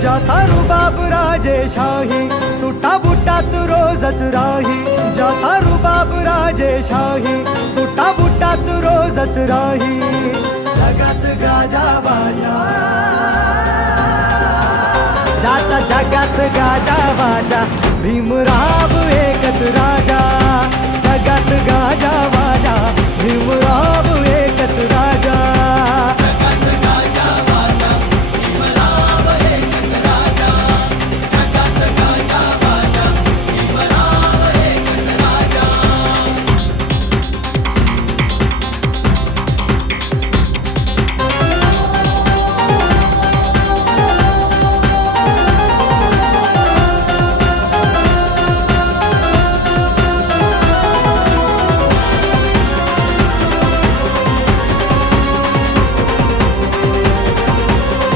ज्याचा रुबाब राजेशाही, सुटा बुटात रोजच राही. ज्याचा रुबाब राजेशाही, सुटा बुटात रोजच राही. जगात गाजा बाजा, ज्याचा जगात गाजा बाजा, भीमराव एकच राजा.